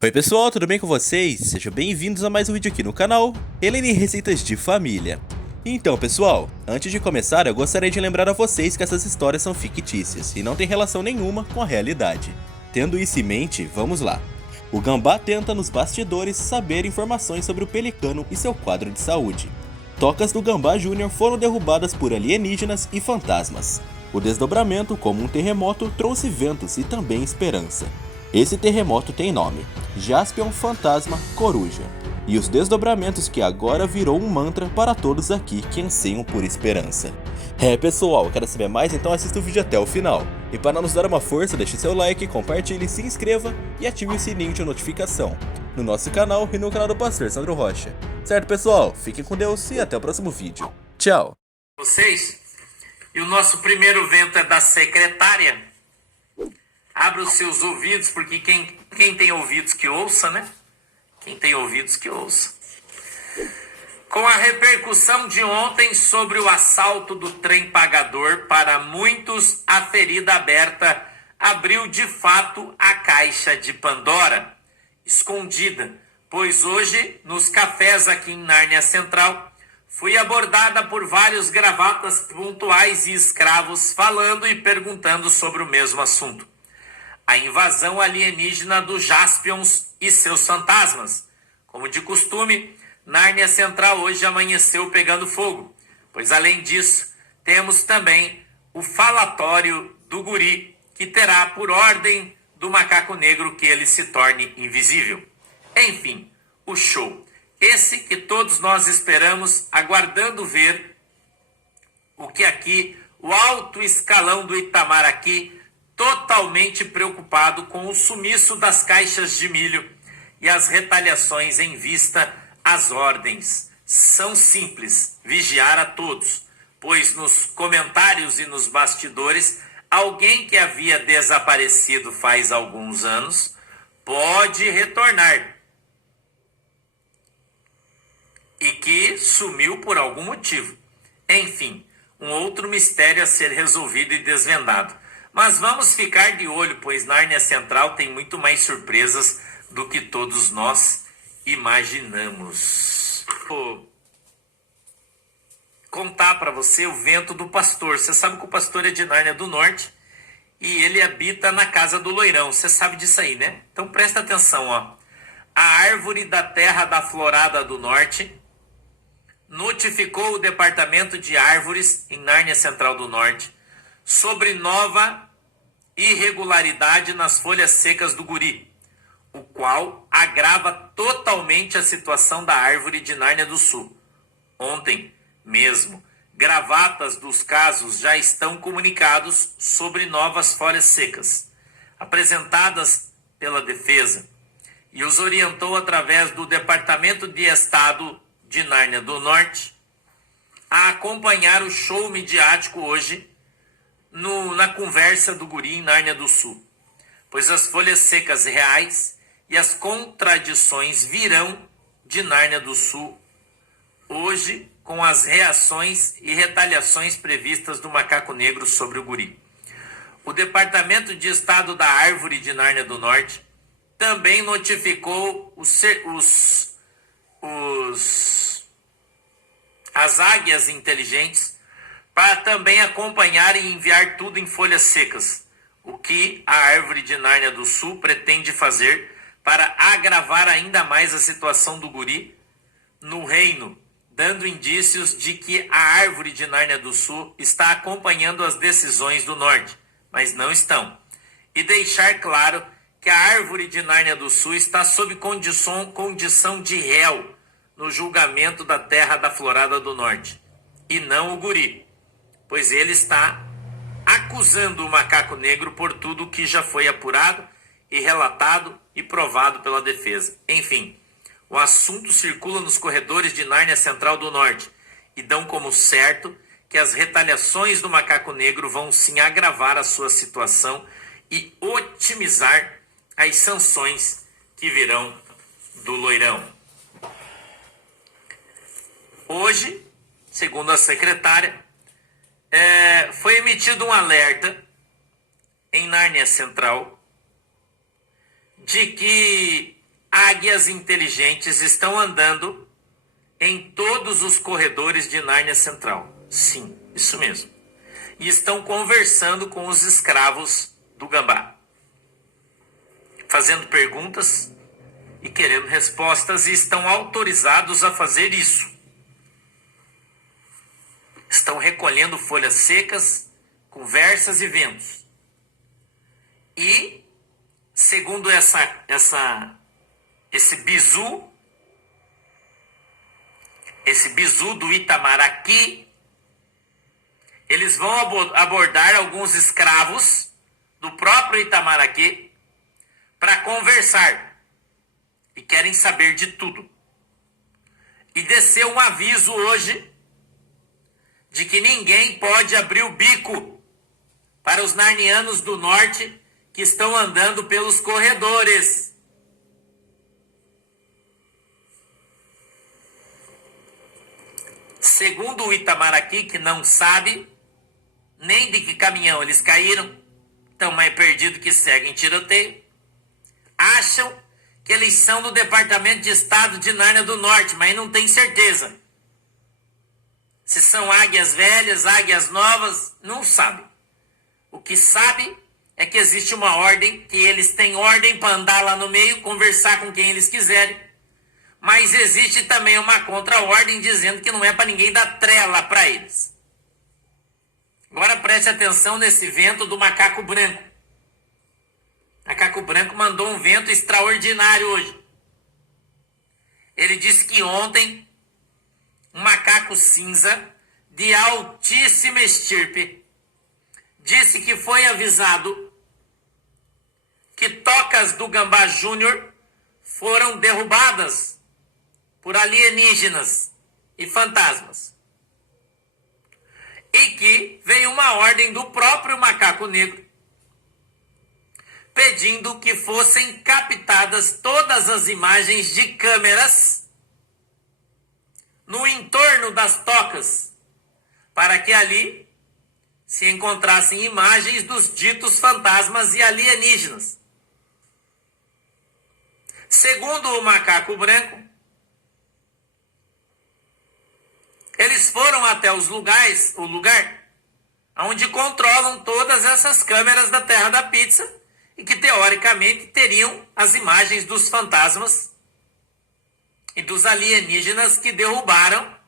Oi pessoal, tudo bem com vocês? Sejam bem-vindos a mais um vídeo aqui no canal, Helene Receitas de Família. Então pessoal, antes de começar eu gostaria de lembrar a vocês que essas histórias são fictícias e não têm relação nenhuma com a realidade. Tendo isso em mente, vamos lá. O Gambá tenta nos bastidores saber informações sobre o Pelicano e seu quadro de saúde. Tocas do Gambá Júnior foram derrubadas por alienígenas e fantasmas. O desdobramento, como um terremoto, trouxe ventos e também esperança. Esse terremoto tem nome, Jaspion Fantasma Coruja, e os desdobramentos que agora virou um mantra para todos aqui que anseiam por esperança. Pessoal, quer saber mais? Então assista o vídeo até o final. E para nos dar uma força, deixe seu like, compartilhe, se inscreva e ative o sininho de notificação no nosso canal e no canal do Pastor Sandro Rocha. Certo pessoal? Fiquem com Deus e até o próximo vídeo. Tchau! Vocês? E o nosso primeiro vento é da secretária. Abra os seus ouvidos, porque quem tem ouvidos que ouça, né? Quem tem ouvidos que ouça. Com a repercussão de ontem sobre o assalto do trem pagador, para muitos a ferida aberta abriu de fato a caixa de Pandora, escondida, pois hoje, nos cafés aqui em Nárnia Central, fui abordada por vários gravatas pontuais e escravos falando e perguntando sobre o mesmo assunto. A invasão alienígena dos Jaspions e seus fantasmas. Como de costume, Nárnia Central hoje amanheceu pegando fogo, pois além disso, temos também o falatório do guri, que terá por ordem do macaco negro que ele se torne invisível. Enfim, o show. Esse que todos nós esperamos, aguardando ver o que aqui, o alto escalão do Itamaraty, totalmente preocupado com o sumiço das caixas de milho e as retaliações em vista às ordens. São simples, vigiar a todos, pois nos comentários e nos bastidores, alguém que havia desaparecido faz alguns anos pode retornar e que sumiu por algum motivo. Enfim, um outro mistério a ser resolvido e desvendado. Mas vamos ficar de olho, pois Nárnia Central tem muito mais surpresas do que todos nós imaginamos. Vou contar para você o vento do pastor. Você sabe que o pastor é de Nárnia do Norte e ele habita na casa do Loirão. Você sabe disso aí, né? Então presta atenção, ó. A árvore da terra da Florada do Norte notificou o Departamento de Árvores em Nárnia Central do Norte sobre nova irregularidade nas folhas secas do guri, o qual agrava totalmente a situação da árvore de Nárnia do Sul. Ontem mesmo, gravatas dos casos já estão comunicados sobre novas folhas secas, apresentadas pela defesa, e os orientou através do Departamento de Estado de Nárnia do Norte a acompanhar o show midiático hoje na conversa do guri em Nárnia do Sul, pois as folhas secas reais e as contradições virão de Nárnia do Sul hoje com as reações e retaliações previstas do macaco negro sobre o guri. O Departamento de Estado da Árvore de Nárnia do Norte também notificou as águias inteligentes para também acompanhar e enviar tudo em folhas secas, o que a árvore de Nárnia do Sul pretende fazer para agravar ainda mais a situação do guri no reino, dando indícios de que a árvore de Nárnia do Sul está acompanhando as decisões do Norte, mas não estão. E deixar claro que a árvore de Nárnia do Sul está sob condição de réu no julgamento da terra da Florada do Norte, e não o guri, pois ele está acusando o macaco negro por tudo que já foi apurado e relatado e provado pela defesa. Enfim, o assunto circula nos corredores de Nárnia Central do Norte e dão como certo que as retaliações do macaco negro vão sim agravar a sua situação e otimizar as sanções que virão do Loirão. Hoje, segundo a secretária, foi emitido um alerta em Nárnia Central de que águias inteligentes estão andando em todos os corredores de Nárnia Central. Sim, isso mesmo. E estão conversando com os escravos do gambá, fazendo perguntas e querendo respostas, e estão autorizados a fazer isso. Estão recolhendo folhas secas, conversas e ventos. E, segundo esse bizu do Itamaraqui, eles vão abordar alguns escravos do próprio Itamaraqui para conversar. E querem saber de tudo. E desceu um aviso hoje de que ninguém pode abrir o bico para os narnianos do norte que estão andando pelos corredores. Segundo o Itamaraqui, que não sabe nem de que caminhão eles caíram, estão mais perdidos que cego em tiroteio, acham que eles são do Departamento de Estado de Nárnia do Norte, mas não tem certeza. Se são águias velhas, águias novas, não sabe. O que sabe é que existe uma ordem, que eles têm ordem para andar lá no meio, conversar com quem eles quiserem. Mas existe também uma contra-ordem dizendo que não é para ninguém dar trela para eles. Agora preste atenção nesse vento do macaco branco. O macaco branco mandou um vento extraordinário hoje. Ele disse que ontem um macaco cinza de altíssima estirpe disse que foi avisado que tocas do gambá júnior foram derrubadas por alienígenas e fantasmas. E que veio uma ordem do próprio macaco negro pedindo que fossem captadas todas as imagens de câmeras no entorno das tocas, para que ali se encontrassem imagens dos ditos fantasmas e alienígenas. Segundo o macaco branco, eles foram até o lugar onde controlam todas essas câmeras da Terra da Pizza e que teoricamente teriam as imagens dos fantasmas e dos alienígenas que derrubaram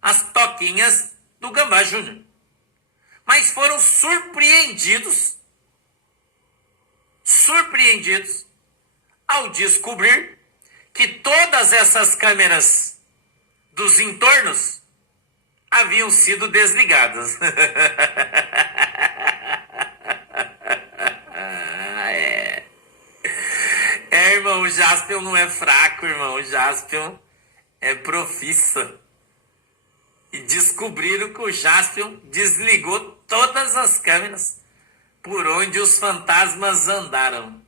as toquinhas do Gambá Júnior. Mas foram surpreendidos ao descobrir que todas essas câmeras dos entornos haviam sido desligadas. Irmão, o Jaspion não é fraco, irmão. O Jaspion é profissa. E descobriram que o Jaspion desligou todas as câmeras por onde os fantasmas andaram.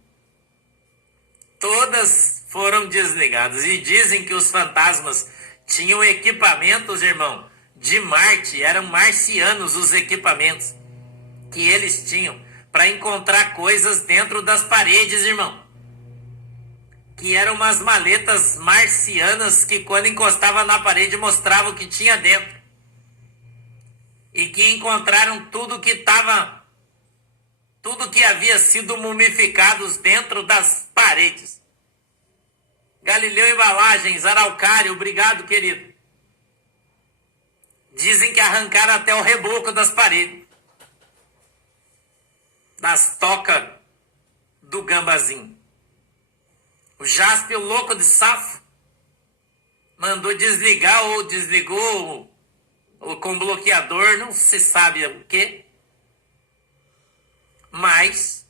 Todas foram desligadas. E dizem que os fantasmas tinham equipamentos, irmão, de Marte. Eram marcianos os equipamentos que eles tinham para encontrar coisas dentro das paredes, irmão. Que eram umas maletas marcianas que quando encostava na parede mostrava o que tinha dentro. E que encontraram tudo que havia sido mumificados dentro das paredes. Galileu Embalagens, Araucário, obrigado, querido. Dizem que arrancaram até o reboco das paredes. Das tocas do gambazinho. O Jaspion, louco de safo, mandou desligar ou desligou com bloqueador, não se sabe o que. Mas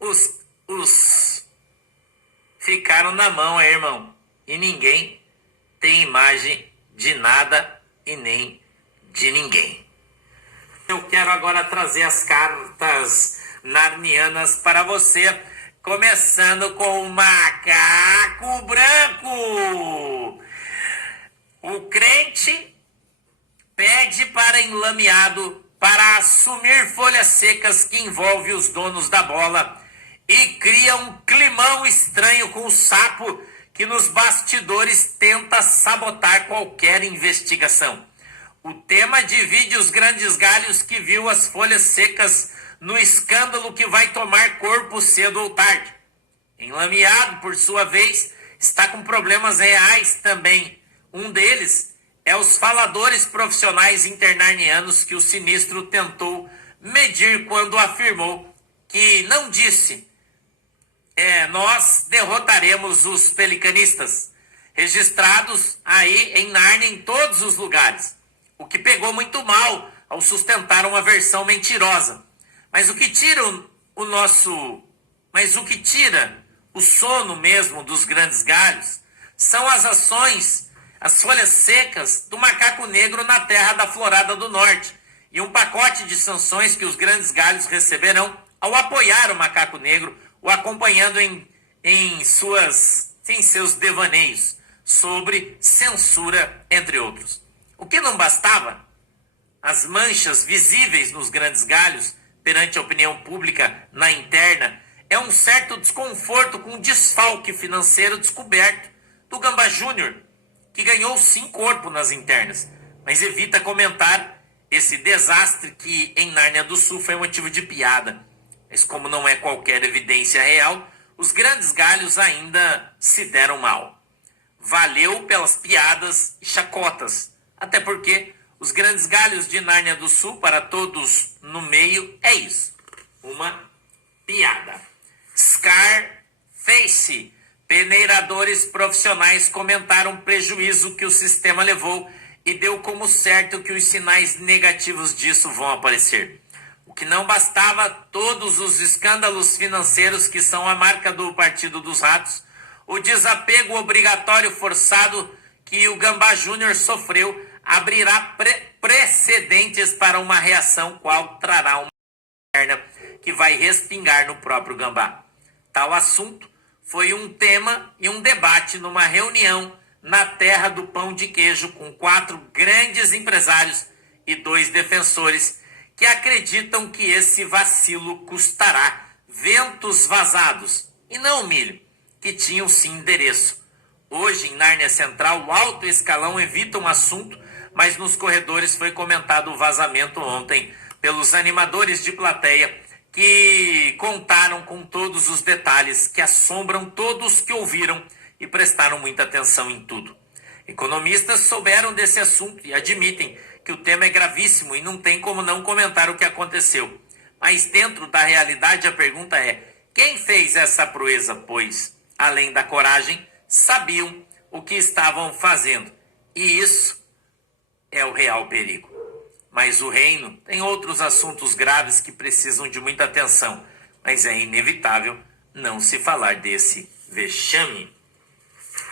os ficaram na mão, irmão. E ninguém tem imagem de nada e nem de ninguém. Eu quero agora trazer as cartas narnianas para você. Começando com o macaco branco. O crente pede para enlameado para assumir folhas secas que envolve os donos da bola e cria um climão estranho com o sapo que nos bastidores tenta sabotar qualquer investigação. O tema divide os grandes galhos que viu as folhas secas no escândalo que vai tomar corpo cedo ou tarde. Enlameado, por sua vez, está com problemas reais também. Um deles é os faladores profissionais internarnianos que o sinistro tentou medir quando afirmou que não disse nós derrotaremos os pelicanistas, registrados aí em Nárnia em todos os lugares, o que pegou muito mal ao sustentar uma versão mentirosa. Mas o que tira o sono mesmo dos grandes galhos são as ações, as folhas secas do macaco negro na terra da Florada do Norte e um pacote de sanções que os grandes galhos receberão ao apoiar o macaco negro, o acompanhando em seus devaneios sobre censura, entre outros. O que não bastava, as manchas visíveis nos grandes galhos perante a opinião pública na interna é um certo desconforto com o desfalque financeiro descoberto do Gambá Júnior, que ganhou sim corpo nas internas, mas evita comentar esse desastre que em Nárnia do Sul foi motivo de piada. Mas como não é qualquer evidência real, os grandes galhos ainda se deram mal. Valeu pelas piadas e chacotas, até porque os grandes galhos de Nárnia do Sul, para todos no meio, é isso, uma piada. Scarface. Peneiradores profissionais comentaram o prejuízo que o sistema levou e deu como certo que os sinais negativos disso vão aparecer. O que não bastava, todos os escândalos financeiros que são a marca do Partido dos Ratos, o desapego obrigatório forçado que o Gambá Júnior sofreu abrirá precedentes para uma reação qual trará uma interna que vai respingar no próprio Gambá. Tal assunto foi um tema e um debate numa reunião na terra do pão de queijo com 4 grandes empresários e 2 defensores que acreditam que esse vacilo custará ventos vazados e não o milho, que tinham sim endereço. Hoje, em Nárnia Central, o alto escalão evita um assunto, mas nos corredores foi comentado o vazamento ontem pelos animadores de plateia que contaram com todos os detalhes que assombram todos que ouviram e prestaram muita atenção em tudo. Economistas souberam desse assunto e admitem que o tema é gravíssimo e não tem como não comentar o que aconteceu. Mas dentro da realidade a pergunta é: quem fez essa proeza? Pois, além da coragem, sabiam o que estavam fazendo. E isso é o real perigo. Mas o reino tem outros assuntos graves que precisam de muita atenção. Mas é inevitável não se falar desse vexame.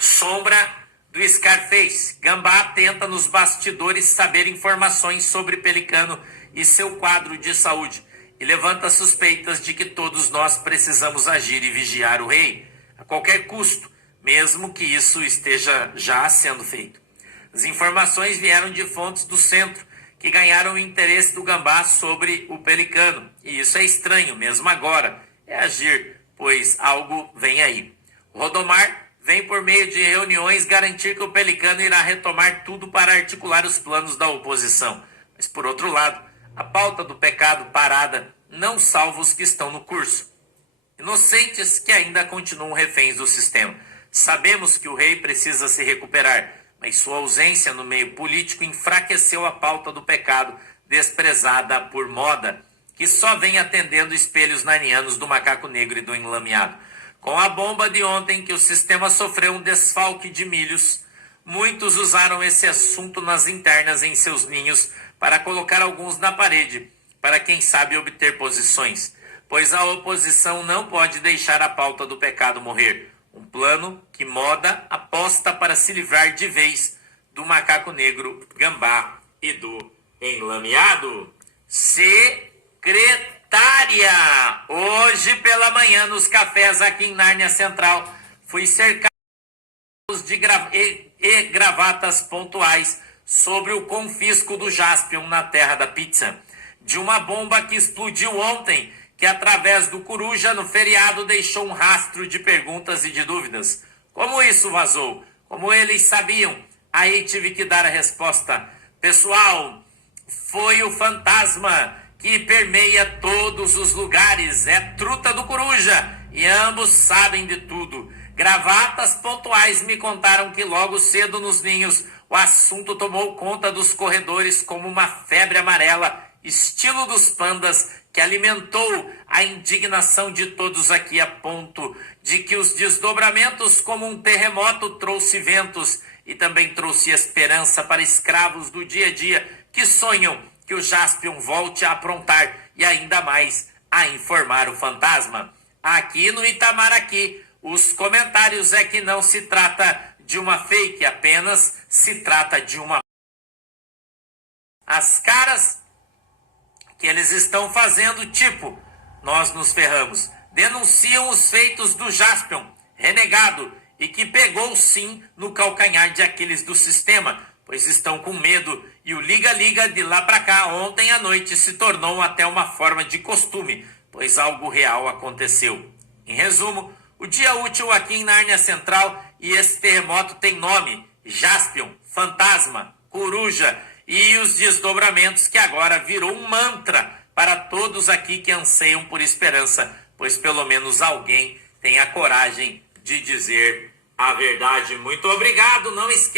Sombra do Scarface. Gambá tenta nos bastidores saber informações sobre Pelicano e seu quadro de saúde e levanta suspeitas de que todos nós precisamos agir e vigiar o rei a qualquer custo, mesmo que isso esteja já sendo feito. As informações vieram de fontes do centro que ganharam o interesse do Gambá sobre o Pelicano, e isso é estranho mesmo agora, é agir, pois algo vem aí. O Rodomar vem por meio de reuniões garantir que o Pelicano irá retomar tudo para articular os planos da oposição. Mas, por outro lado, a pauta do pecado parada não salva os que estão no curso. Inocentes que ainda continuam reféns do sistema. Sabemos que o rei precisa se recuperar, mas sua ausência no meio político enfraqueceu a pauta do pecado, desprezada por moda, que só vem atendendo espelhos narnianos do macaco negro e do enlameado. Com a bomba de ontem que o sistema sofreu um desfalque de milhos, muitos usaram esse assunto nas internas em seus ninhos para colocar alguns na parede, para quem sabe obter posições, pois a oposição não pode deixar a pauta do pecado morrer. Um plano que moda aposta para se livrar de vez do macaco negro, Gambá e do enlameado. Secretária. Hoje pela manhã nos cafés aqui em Nárnia Central fui cercado de gravatas pontuais sobre o confisco do Jaspion na terra da pizza, de uma bomba que explodiu ontem que através do Coruja no feriado deixou um rastro de perguntas e de dúvidas. Como isso vazou? Como eles sabiam? Aí tive que dar a resposta. Pessoal, foi o fantasma que permeia todos os lugares. É truta do Coruja e ambos sabem de tudo. Gravatas pontuais me contaram que logo cedo nos ninhos o assunto tomou conta dos corredores como uma febre amarela, estilo dos pandas, que alimentou a indignação de todos aqui a ponto de que os desdobramentos como um terremoto trouxe ventos e também trouxe esperança para escravos do dia a dia que sonham que o Jaspion volte a aprontar e ainda mais a informar o fantasma. Aqui no Itamaraqui, os comentários é que não se trata de uma fake, apenas se trata de uma... As caras que eles estão fazendo, tipo, nós nos ferramos, denunciam os feitos do Jaspion, renegado, e que pegou sim no calcanhar de Aquiles do sistema, pois estão com medo, e o liga-liga de lá pra cá ontem à noite se tornou até uma forma de costume, pois algo real aconteceu. Em resumo, o dia útil aqui em Nárnia Central e esse terremoto tem nome: Jaspion, Fantasma, Coruja e os desdobramentos que agora virou um mantra para todos aqui que anseiam por esperança, pois pelo menos alguém tem a coragem de dizer a verdade. Muito obrigado, não esqueça.